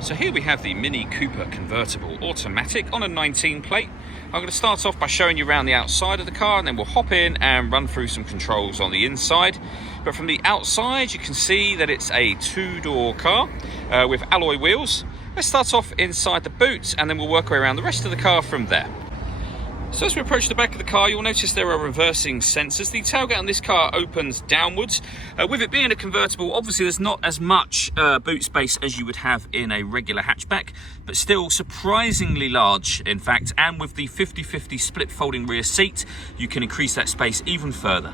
So here we have the Mini Cooper convertible automatic on a 19 plate. I'm going to start off by showing you around the outside of the car, and then we'll hop in and run through some controls on the inside. But from the outside you can see that it's a two-door car with alloy wheels. Let's start off inside the boot and then we'll work our way around the rest of the car from there. So as we approach the back of the car, you'll notice there are reversing sensors. The tailgate on this car opens downwards. With it being a convertible, obviously there's not as much boot space as you would have in a regular hatchback, but still surprisingly large, in fact. And with the 50-50 split folding rear seat, you can increase that space even further.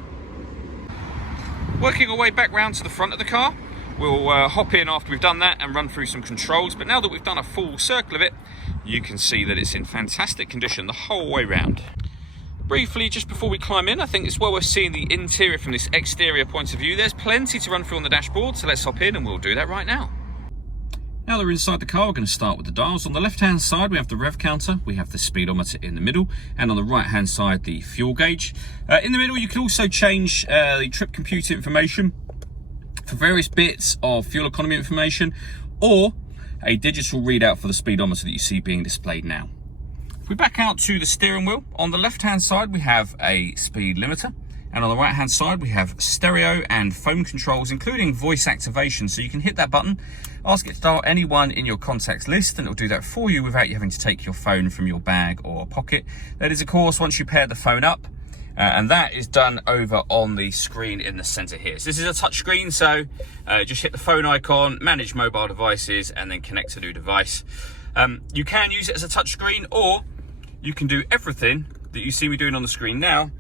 Working our way back round to the front of the car, we'll hop in after we've done that and run through some controls. But now that we've done a full circle of it, you can see that it's in fantastic condition the whole way round. Briefly, just before we climb in, I think it's well worth seeing the interior from this exterior point of view. There's plenty to run through on the dashboard, so let's hop in and we'll do that right now. Now that we're inside the car, we're going to start with the dials. On the left-hand side, we have the rev counter, we have the speedometer in the middle, and on the right-hand side, the fuel gauge. In the middle, you can also change the trip computer information for various bits of fuel economy information, or a digital readout for the speedometer that you see being displayed now. If we back out to the steering wheel, on the left-hand side, we have a speed limiter. And on the right-hand side, we have stereo and phone controls, including voice activation. So you can hit that button, ask it to dial anyone in your contacts list, and it'll do that for you without you having to take your phone from your bag or pocket. That is, of course, once you pair the phone up, and that is done over on the screen in the center here. So this is a touch screen, so just hit the phone icon, manage mobile devices, and then connect to a new device. You can use it as a touch screen, or you can do everything that you see me doing on the screen now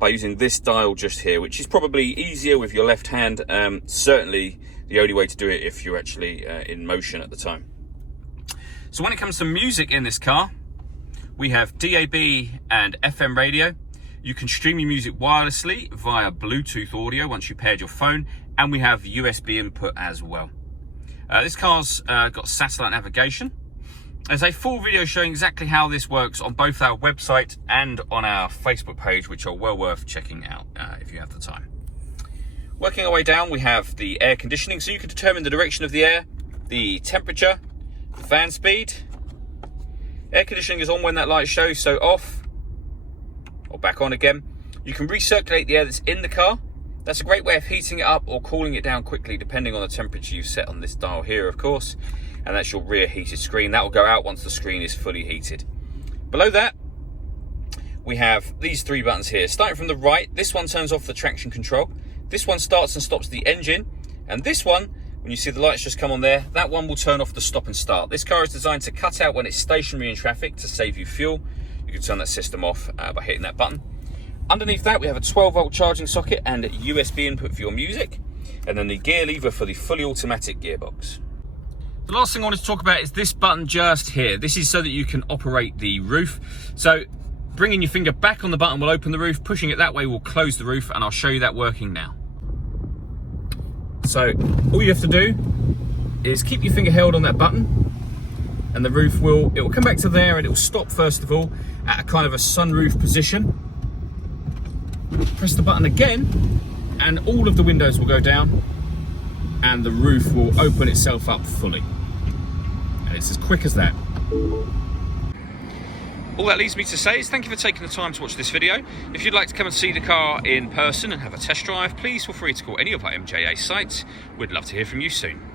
by using this dial just here, which is probably easier with your left hand. Certainly the only way to do it if you're actually in motion at the time. So when it comes to music in this car, we have DAB and FM radio. You can stream your music wirelessly via Bluetooth audio once you paired your phone, and we have USB input as well. This car's got satellite navigation. There's a full video showing exactly how this works on both our website and on our Facebook page, which are well worth checking out if you have the time. Working our way down, we have the air conditioning, so you can determine the direction of the air, the temperature, the fan speed. Air conditioning is on when that light shows, so off or back on again. You can recirculate the air that's in the car. That's a great way of heating it up or cooling it down quickly, depending on the temperature you set on this dial here, of course. And that's your rear heated screen. That will go out once the screen is fully heated. Below that, we have these three buttons here. Starting from the right, this one turns off the traction control. This one starts and stops the engine. And this one, when you see the lights just come on there, that one will turn off the stop and start. This car is designed to cut out when it's stationary in traffic to save you fuel. You can turn that system off by hitting that button. Underneath that, we have a 12-volt charging socket and USB input for your music, and then the gear lever for the fully automatic gearbox. The last thing I wanted to talk about is this button just here. This is so that you can operate the roof. So bringing your finger back on the button will open the roof, pushing it that way will close the roof, and I'll show you that working now. So all you have to do is keep your finger held on that button, and the roof will come back to there, and it will stop first of all at a kind of a sunroof position. Press the button again and all of the windows will go down and the roof will open itself up fully. And it's as quick as that. All that leaves me to say is thank you for taking the time to watch this video. If you'd like to come and see the car in person and have a test drive, please feel free to call any of our MJA sites. We'd love to hear from you soon.